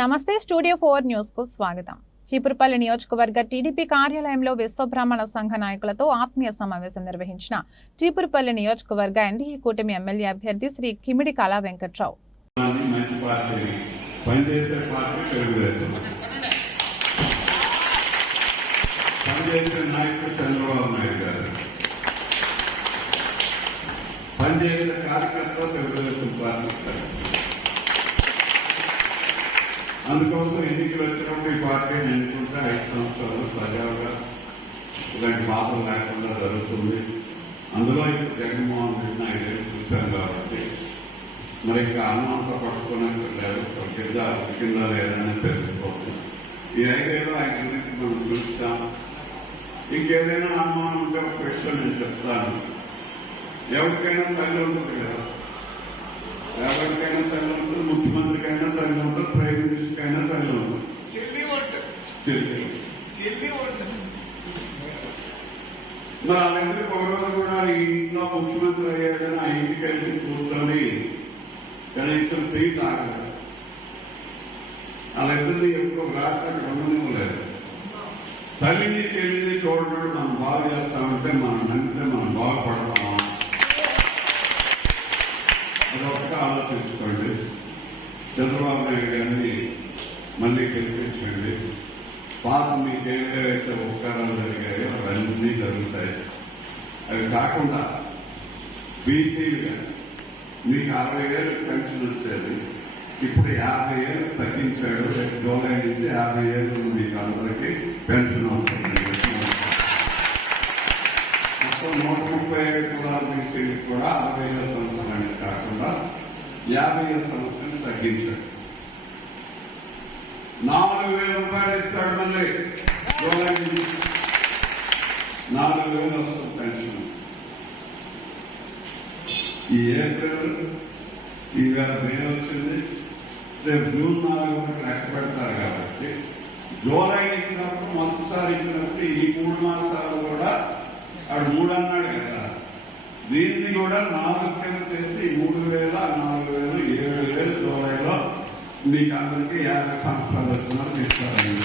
నమస్తే studio 4 news కు స్వాగతం. చీపురుపల్లి నియోజకవర్గ టీడీపీ కార్యాలయంలో విశ్వబ్రాహ్మణ సంఘ నాయకులతో ఆత్మీయ సమావేశం నిర్వహించిన చీపురుపల్లి నియోజకవర్గ ఎన్డీఏ కూటమి ఎమ్మెల్యే అభ్యర్థి శ్రీ కిమిడి కళా వెంకట్రావు. అందుకోసం ఎన్నికలు వచ్చినప్పుడు ఈ పార్టీని ఎన్నుకుంటే 5 సంవత్సరాలు సజావుగా ఇలాంటి బాధలు లేకుండా జరుగుతుంది. అందులో ఇప్పుడు జగన్మోహన్ రెడ్డిని 5 ఏళ్ళు చూశాను కాబట్టి మరి ఇంకా అనుమానంతో పట్టుకోవడానికి లేదు, కింద లేదని తెలుసుకోవచ్చు. ఈ 5 ఏళ్ళు ఆయన గురించి మనం చూస్తాం. ఇంకేదైనా అనుమానం ఉంటే ఒక విషయం నేను చెప్తాను. ఎవరికైనా తల్లి ఉంటుంది కదా, ఎవరికైనా తల్లి ఉంటుంది, ముఖ్యమంత్రికైనా తల్లి ఉంటుంది, ప్రైమ్ మినిస్టర్ అయినా తల్లి ఉంటుంది. మరి వాళ్ళందరికీ ఒక రోజు కూడా ఈ ఇంట్లో ముఖ్యమంత్రి అయ్యేదని ఆ ఇంటికి వెళ్ళి కూర్చొని కనీసం టీ తాగలేదు. వాళ్ళిద్దరినీ ఎప్పుడు రాష్ట్రానికి ఉండనివ్వలేదు. తల్లిని చెల్లిని చూడడం మనం బాగు చేస్తామంటే మనం నమ్మితే మనం బాగుపడతామా అదొక్క ఆలోచించుకోండి. చంద్రబాబు నాయుడు గారిని మళ్ళీ గెలిపించండి. పాత మీకు ఏవైతే ఉపకారాలు జరిగాయో అవన్నీ జరుగుతాయి. అవి కాకుండా బీసీలుగా మీకు 60 ఏళ్ళు పెన్షన్ వచ్చేది, ఇప్పుడు 50 ఏళ్ళు తగ్గించాడు. జూలై నుంచి 50 ఏళ్ళు మీకు అందరికీ పెన్షన్ వస్తుంది. మొత్తం 135 కులాల బీసీలకు కూడా 60 సంవత్సరానికి కాకుండా 50 సంవత్సరాన్ని తగ్గించాడు. 4,000 రూపాయలు ఇస్తాడు. మళ్ళీ జూలై నుంచి 4,000 వస్తుంది పెన్షన్. ఈ ఏప్రిల్ ఈవేళ మే వచ్చింది, రేపు జూన్ 4 వరకు లెక్క పెడతారు కాబట్టి జూలై ఇచ్చినప్పుడు మొదటిసారి ఇచ్చినప్పుడు ఈ 3 మాసాలు కూడా ఆడు 3 అన్నాడు కదా, దీన్ని కూడా 4 కింద చేసి 3,000, 4,000, 7,000 జూలైలో మీకు అందరికీ 50 సంవత్సరాలు వచ్చిన తీసుకోవాలని